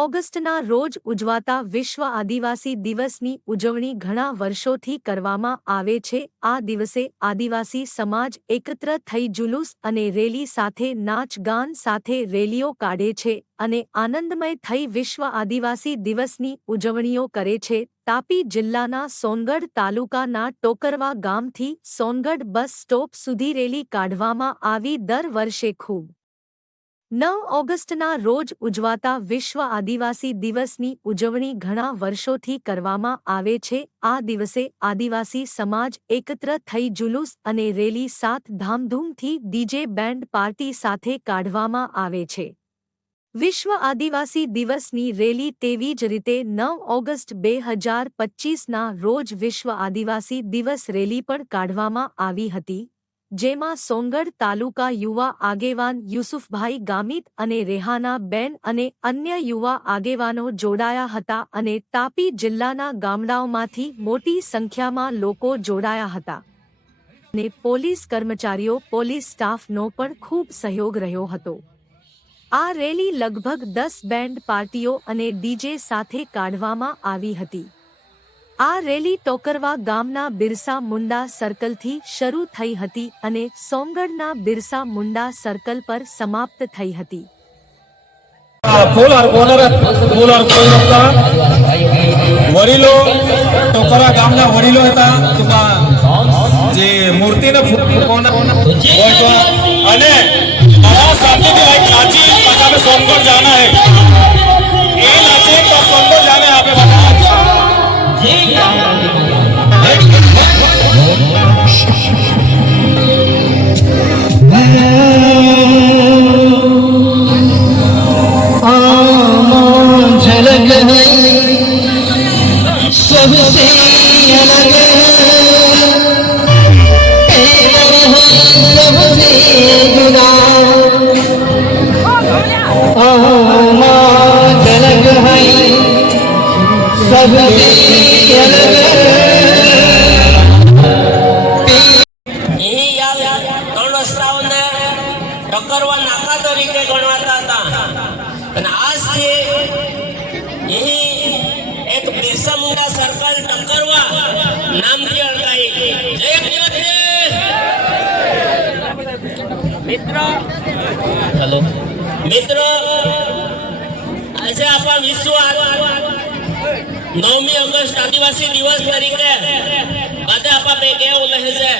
ઓગસ્ટના રોજ ઉજવાતા વિશ્વ આદિવાસી દિવસની ઉજવણી ઘણા વર્ષોથી કરવામાં આવે છે। આ દિવસે આદિવાસી સમાજ એકત્ર થઈ જુલુસ અને રેલી સાથે નાચ-ગાન સાથે રેલીઓ કાઢે છે અને આનંદમય થઈ વિશ્વ આદિવાસી દિવસની ઉજવણીઓ કરે છે। તાપી જિલ્લાના સોનગઢ તાલુકાના ટોકરવા ગામથી સોનગઢ બસ સ્ટોપ સુધી રેલી કાઢવામાં આવી। દર વર્ષે ખૂબ 9 ઓગસ્ટના રોજ ઉજવાતા વિશ્વ આદિવાસી દિવસની ઉજવણી ઘણા વર્ષોથી કરવામાં આવે છે। આ દિવસે આદિવાસી સમાજ એકત્ર થઈ જુલુસ અને રેલી સાથ ધામધૂમથી ડીજે બેન્ડ પાર્ટી સાથે કાઢવામાં આવે છે। વિશ્વ આદિવાસી દિવસની રેલી તેવી જ રીતે 9 ઓગસ્ટ 2025ના રોજ વિશ્વ આદિવાસી દિવસ રેલી પણ કાઢવામાં આવી હતી, જેમાં સોનગઢ તાલુકા યુવા આગેવાન યુસુફભાઈ ગામિત અને રેહાના બેન અને અન્ય યુવા આગેવાનો જોડાયા હતા અને તાપી જિલ્લાના ગામડાઓમાંથી મોટી સંખ્યામાં લોકો જોડાયા હતા અને પોલીસ કર્મચારીઓ પોલીસ સ્ટાફનો પણ ખૂબ સહયોગ રહ્યો હતો। આ રેલી લગભગ 10 બેન્ડ પાર્ટીઓ અને ડીજે સાથે કાઢવામાં આવી હતી। આ રેલી ટોકરવા ગામના બિરસા મુંડા સર્કલથી શરૂ થઈ હતી અને સોનગઢના બિરસા મુંડા સર્કલ પર સમાપ્ત થઈ હતી। વડીલો ટોકરવા ગામના વડીલો હતા જે મૂર્તિને અને शादी की लाइक नाची पता में सोनगढ़ जाना है, ये नाचे तो सोनगढ़ जाने यहाँ पे बता झलक सबसे अलग सबसे जुदा झलक है सबसे अलग। ટકરવા નાકા તરીકે ગણવાતા હતા અને આજથી એક બિરસા મુંડા સર્કલ ટકરવા નામથી ઓળખાય। જય મિત્રો મિત્રો આજે આપણા વિશ્વ 9મી ઓગસ્ટ આદિવાસી દિવસ તરીકે બધા આપણા ભેગે ઉલ્લે છે।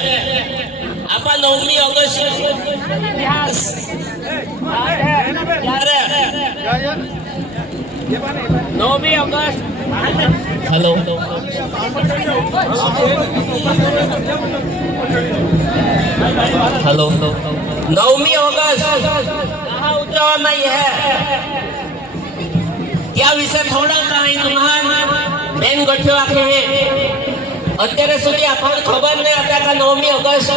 આપણા 9મી ઓગસ્ટ ઇતિહાસ ત્યારે 9મી ઓગસ્ટ હેલો हेलो 9મી ઓગસ્ટ कहाँ उजवना है क्या विषय थोड़ा कहीं तुम्हारा बेन गठियो आखे हैं અત્યારે સુધી આપણને ખબર નહીં હતા કે 9મી ઓગસ્ટ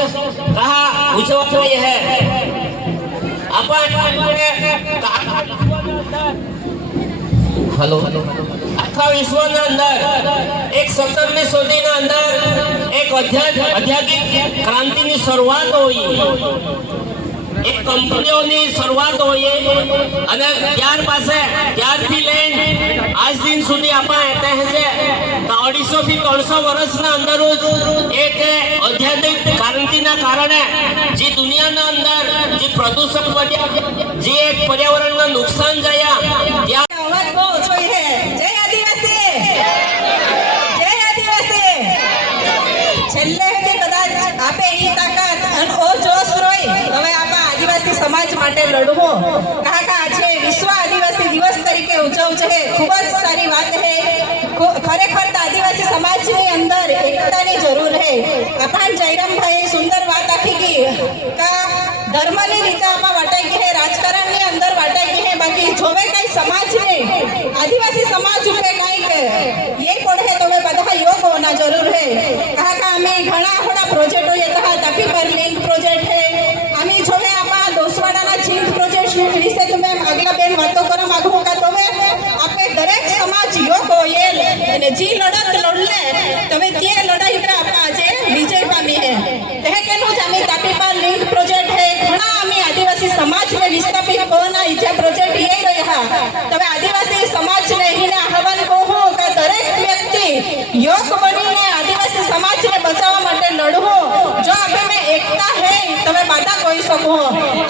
कहाँ ઉજવना है। हेलो આખા વિશ્વના અંદર એક 17મી સદીના અંદર એક ઔદ્યોગિક ક્રાંતિની શરૂઆત હોય, એક કંપનીઓની શરૂઆત હોય અને ત્યારથી લઈને આજ દિન સુધી આપણે કહેતે છે કે 250 થી 300 વર્ષના અંદર જ એક ઔદ્યોગિક ક્રાંતિના કારણે જે દુનિયાના અંદર જે પ્રદૂષણ વધ્યા, જે એક પર્યાવરણને નુકસાન થયા, ત્યાં અવાજ બહુ ઓછો છે। જય આદિવાસી, જય આદિવાસી। છેલ્લે સુધી કદાચ આપે એ તાકાત અને ઓ જોશ રોય હવે આપણા આદિવાસી સમાજ માટે લડવો। કાકા આજે વિશ્વ આદિવાસી દિવસ તરીકે ઉજવ છે, ખૂબ જ સારી વાત છે। ખરેખર આદિવાસી સમાજની અંદર એકતાની જરૂર છે। આપણા જયરામભાઈ સુંદર વાત આખી ગઈ કા ધર્મની રીતે આપણા વટાઈ ગઈ, રાજકારણની અંદર વટાઈ ગઈ, બાકી જોવે કઈ સમાજને आदिवासी समाज पे कहीं ये पढ़े तो બધા योग होना जरूर है। कहा का हमें घना थोड़ा प्रोजेक्ट हो जाता है, ताकि पर लिंक प्रोजेक्ट है हमें જોઈ શકો.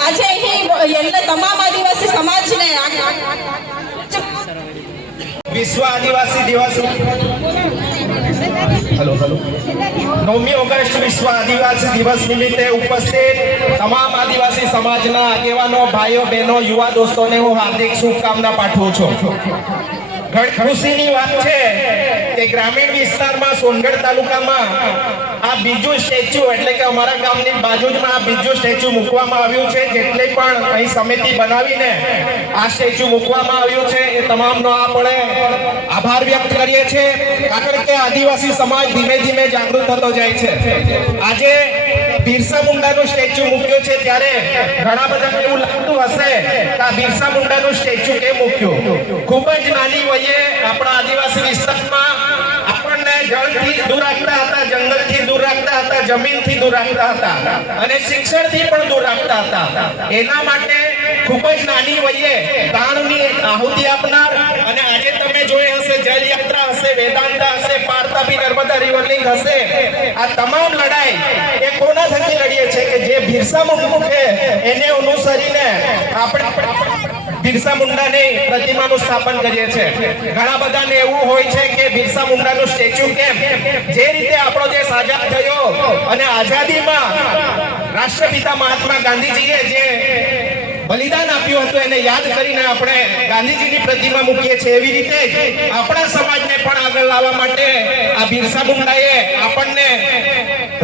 આજે અહીં એટલે તમામ આદિવાસી સમાજને વિશ્વ આદિવાસી દિવસ 9મી ઓગસ્ટ વિશ્વ આદિવાસી દિવસ નિમિત્તે ઉપસ્થિત તમામ આદિવાસી સમાજના આગેવાનો, ભાઈઓ, બહેનો, યુવા દોસ્તોને હું હાર્દિક શુભકામના પાઠવું છું. ઘણી ખુશીની વાત છે કે ગ્રામીણ વિસ્તારમાં સોનગઢ તાલુકામાં આ બીજું સ્ટેચ્યુ એટલે કે અમારા ગામની બાજુમાં આ બીજું સ્ટેચ્યુ મૂકવામાં આવ્યું છે. જેટલી પણ અહીં સમિતિ બનાવીને આ સ્ટેચ્યુ મૂકવામાં આવ્યું છે એ તમામનો આપણે આભાર વ્યક્ત કરીએ છીએ. કારણ કે આદિવાસી સમાજ ધીમે ધીમે જાગૃત થતો જાય છે. આજે બિરસા મુંડાનું સ્ટેચ્યુ મૂક્યું છે ત્યારે ઘણા બધા એવું લાગતું હશે કે આ બિરસા મુંડાનું સ્ટેચ્યુ કેમ મૂક્યું. ખૂબ જ નાની વયે આપણા આદિવાસી વિસ્તારમાં આપણને જળથી દૂર રાખતા હતા, જંગલથી દૂર રાખતા હતા, જમીનથી દૂર રાખતા હતા અને શિક્ષણથી પણ દૂર રાખતા હતા. એના માટે ખૂબ જ નાની વયે પ્રાણની આહુતિ આપનાર અને આજે તમે જોઈ હશે જલયાત્રા હશે, વેદાંતા હશે, પારતાપી નર્મદા રિવરલિંક હશે, આ તમામ લડાઈ એ કોના થકી લડીએ છે કે જે બિરસા મુંડા છે એને અનુસરીને આપણે બિરસા મુંડાની પ્રતિમાનું સ્થાપન કરીએ છીએ. ઘણા બધાને એવું હોય છે કે બિરસા મુંડાનું સ્ટેચ્યુ કેમ, જે રીતે આપણો દેશ આઝાદ થયો અને આઝાદીમાં રાષ્ટ્રપિતા મહાત્મા ગાંધીજીએ જે બલિદાન આપ્યું હતું એને યાદ કરીને આપણે ગાંધીજીની પ્રતિમા મૂકીએ છીએ. એવી રીતે જ આપણા સમાજને પણ આગળ લાવવા માટે આ બિરસા મુંડાએ આપણને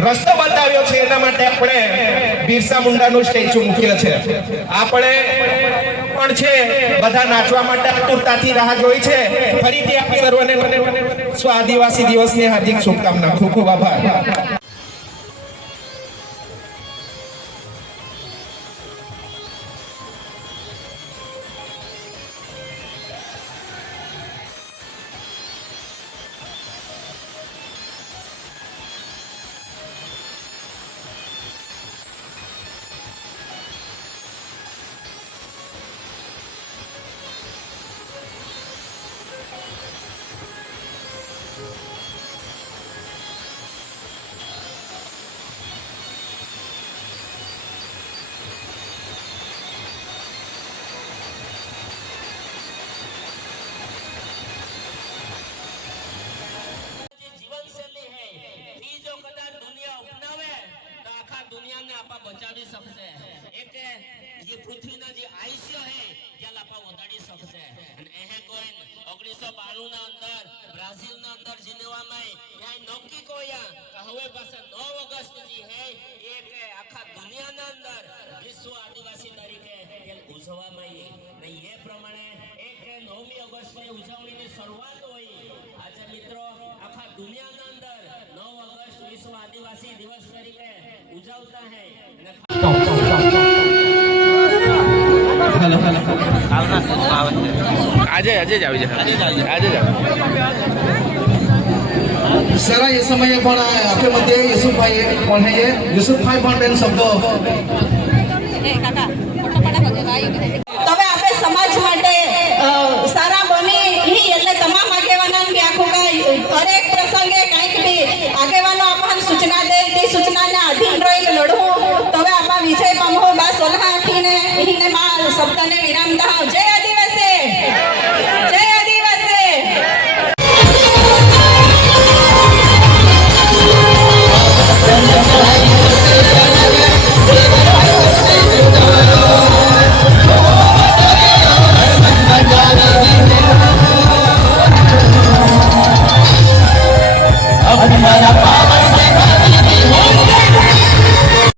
રસ્તો બતાવ્યો છે. એના માટે આપણે બિરસા મુંડાનું સ્ટેચ્યુ મૂક્યો છે. આપણે પણ છે બધા નાચવા માટે આતુરતાથી રાહ જોઈ છે. ફરીથી આપણે સર્વને સ્વ આદિવાસી દિવસની હાર્દિક શુભકામના. ખૂબ ખૂબ આભાર. दुनियाने आपा बचावी सकते एक ये पृथ्वीना जे आयुष्य है ત્યાં લાપા વધારી શકશે અને એહે કોઈ 1992 ના અંદર બ્રાઝિલ ના અંદર જીનેવામાં ત્યાં નક્કી કોયા કે હવે પાસે 9 ઓગસ્ટ જી હે એક આખા દુનિયાના અંદર વિશ્વ આદિવાસી તરીકે તે ઉજવવામાં ને એ પ્રમાણે એક 9મી ઓગસ્ટની ઉજવણીની શરૂઆત હોય. આજે મિત્રો આખા દુનિયાના અંદર 9 ઓગસ્ટ વિશ્વ આદિવાસી દિવસ તરીકે ઉજવતા है. આજે જ આવી જાય. સરા એ સમયે પણ આપણે મધ્ય યુસુફભાઈ પણ હે યુસુફભાઈ પણ બેન શબ્દો કાકા ફોટો પડા